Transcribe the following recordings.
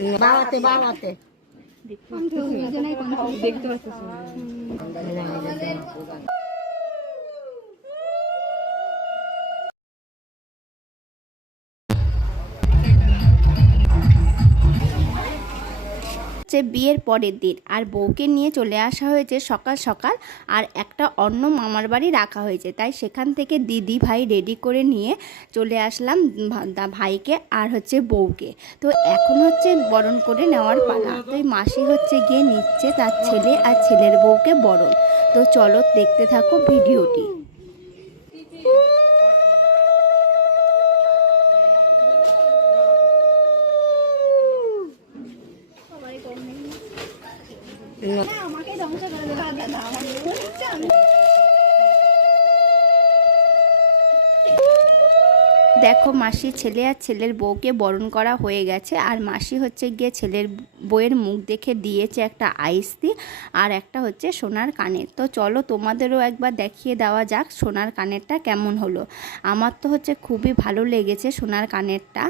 Bawat eh, bawat eh. Dito. Dito. Dito. Dito. Dito. Dito. হচ্ছে বিয়ের পরের দিন। আর বউকে নিয়ে চলে আসা হয়েছে সকাল সকাল, আর একটা অন্য মামার বাড়ি রাখা হয়েছে। তাই সেখান থেকে দিদি ভাই রেডি করে নিয়ে চলে আসলাম ভাইকে আর হচ্ছে বউকে। তো এখন হচ্ছে বরণ করে নেওয়ার পালা। তো মাসি হচ্ছে গিয়ে নিচ্ছে তার ছেলে আর ছেলের বউকে বরণ। তো চলো দেখতে থাকো ভিডিওটি। দেখো মাসি, ছেলে আর ছেলের বউকে বরণ করা হয়ে গেছে আর মাসি হচ্ছে গিয়ে ছেলের বউয়ের মুখ দেখে দিয়েছে একটা আইসতি আর একটা হচ্ছে সোনার কানের। তো চলো তোমাদেরও একবার দেখিয়ে দেওয়া যাক সোনার কানেরটা কেমন হলো। আমার তো হচ্ছে খুবই ভালো লেগেছে সোনার কানেরটা।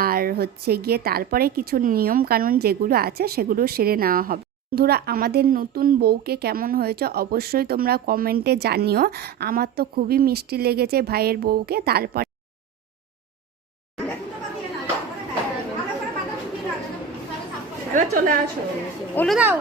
আর হচ্ছে গিয়ে তারপরে কিছু নিয়ম কানুন যেগুলো আছে সেগুলো সেরে নেওয়া হবে। বন্ধুরা আমাদের নতুন বউকে কেমন হয়েছে অবশ্যই তোমরা কমেন্টে জানিও। আমার তো খুবই মিষ্টি লেগেছে ভাইয়ের বউকে তারপর চলে আসো। ওলো দাও।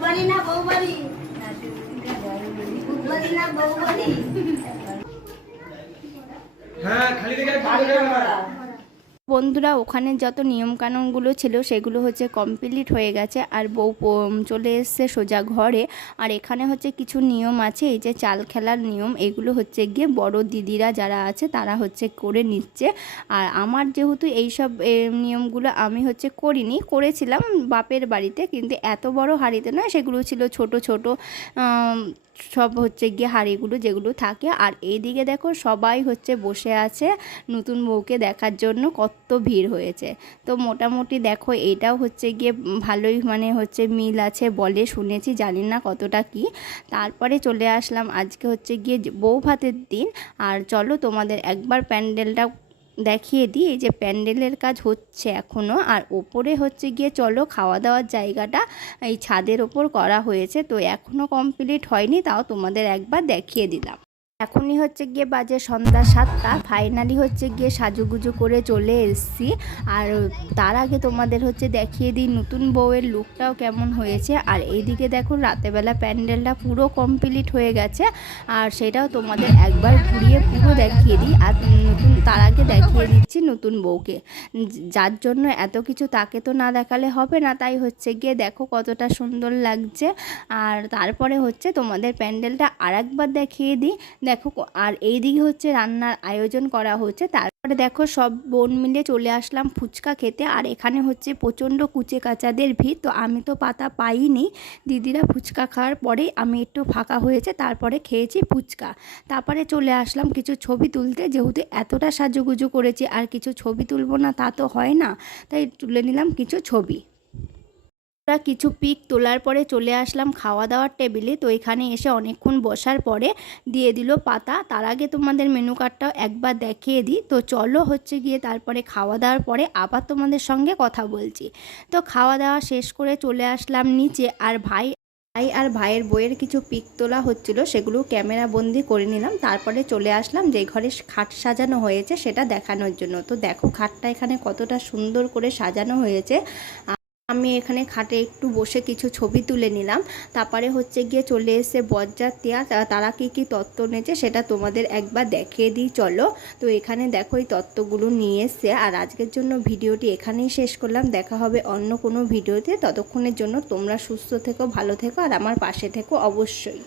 বাড়ি না বাড়ি বাড়ি না বউ হ্যাঁ খালি দেখে বন্ধুরা, ওখানে যত নিয়মকানুনগুলো ছিল সেগুলো হচ্ছে কমপ্লিট হয়ে গেছে। আর বউ চলে এসছে সোজা ঘরে। আর এখানে হচ্ছে কিছু নিয়ম আছে, এই যে চাল খেলার নিয়ম, এগুলো হচ্ছে গিয়ে বড় দিদিরা যারা আছে তারা হচ্ছে করে নিচ্ছে। আর আমার যেহেতু এইসব নিয়মগুলো আমি হচ্ছে করিনি, করেছিলাম বাপের বাড়িতে, কিন্তু এত বড় হাঁড়িতে না সেগুলো ছিল ছোট ছোট সব হচ্ছে গিয়ে হাঁড়িগুলো যেগুলো থাকে। আর এইদিকে দেখো সবাই হচ্ছে বসে আছে নতুন বউকে দেখার জন্য, কত ভিড় হয়েছে। তো মোটামুটি দেখো, এটাও হচ্ছে গিয়ে ভালোই মানে হচ্ছে মিল আছে বলে শুনেছি, জানি না কতটা কি। তারপরে চলে আসলাম আজকে হচ্ছে গিয়ে বউ ভাতের দিন। আর চলো তোমাদের একবার প্যান্ডেলটা দেখিয়ে দিই, এই যে প্যান্ডেলের কাজ হচ্ছে এখনও আর ওপরে হচ্ছে গিয়ে চলো খাওয়া দাওয়ার জায়গাটা এই ছাদের ওপর করা হয়েছে। তো এখনও কমপ্লিট হয়নি, তাও তোমাদের একবার দেখিয়ে দিলাম। এখনই হচ্ছে গিয়ে বাজে সন্ধ্যা সাতটা। ফাইনালি হচ্ছে গিয়ে সাজুগুজু করে চলে এসেছি। আর তার আগে তোমাদের হচ্ছে দেখিয়ে দিই নতুন বউয়ের লুকটাও কেমন হয়েছে। আর এইদিকে দেখো রাতেবেলা প্যান্ডেলটা পুরো কমপ্লিট হয়ে গেছে। আর সেটাও তোমাদের একবার ঘুরিয়ে পুরো দেখিয়ে দিই। আর নতুন তার আগে দেখিয়ে দিচ্ছি নতুন বউকে। যার জন্য এত কিছু তাকে তো না দেখালে হবে না। তাই হচ্ছে গিয়ে দেখো কতটা সুন্দর লাগছে। আর তারপরে হচ্ছে তোমাদের প্যান্ডেলটা আর একবার দেখিয়ে দিই। দেখো, আর এই এইদিকে হচ্ছে রান্নার আয়োজন করা হচ্ছে। তারপরে দেখো, সব বোন মিলে চলে আসলাম ফুচকা খেতে। আর এখানে হচ্ছে প্রচণ্ড কুচে কাচাদের ভিড়। তো আমি তো পাতা পাইনি। দিদিরা ফুচকা খাওয়ার পরে আমি একটু ফাঁকা হয়েছে, তারপরে খেয়েছি ফুচকা। তারপরে চলে আসলাম কিছু ছবি তুলতে। যেহেতু এতটা সাজুগুজু করেছি, আর কিছু ছবি তুলবো না তা তো হয় না। তাই তুলে নিলাম কিছু ছবি। আমরা কিছু পিক তোলার পরে চলে আসলাম খাওয়া দাওয়ার টেবিলে। তো এখানে এসে অনেকক্ষণ বসার পরে দিয়ে দিল পাতা। তার আগে তোমাদের মেনু কার্ডটাও একবার দেখিয়ে দিই। তো চলো হচ্ছে গিয়ে তারপরে খাওয়া দাওয়ার পরে আবার তোমাদের সঙ্গে কথা বলছি। তো খাওয়া দাওয়া শেষ করে চলে আসলাম নিচে। আর ভাই ভাই আর ভাইয়ের বইয়ের কিছু পিক তোলা হচ্ছিল সেগুলো ক্যামেরা বন্দি করে নিলাম। তারপরে চলে আসলাম যে ঘরে খাট সাজানো হয়েছে সেটা দেখানোর জন্য। তো দেখো খাটটা এখানে কতটা সুন্দর করে সাজানো হয়েছে। আমি এখানে খাটে একটু বসে কিছু ছবি তুলে নিলাম। তারপরে হচ্ছে গিয়ে চলে এসে তা- তারা কী কী তত্ত্ব নেছে সেটা তোমাদের একবার দেখিয়ে দিই, চলো। তো এখানে দেখো এই তত্ত্বগুলো নিয়ে এসে আর আজকের জন্য ভিডিওটি এখানেই শেষ করলাম। দেখা হবে অন্য কোনো ভিডিওতে। ততক্ষণের জন্য তোমরা সুস্থ থেকো, ভালো থেকো, আর আমার পাশে থেকো অবশ্যই।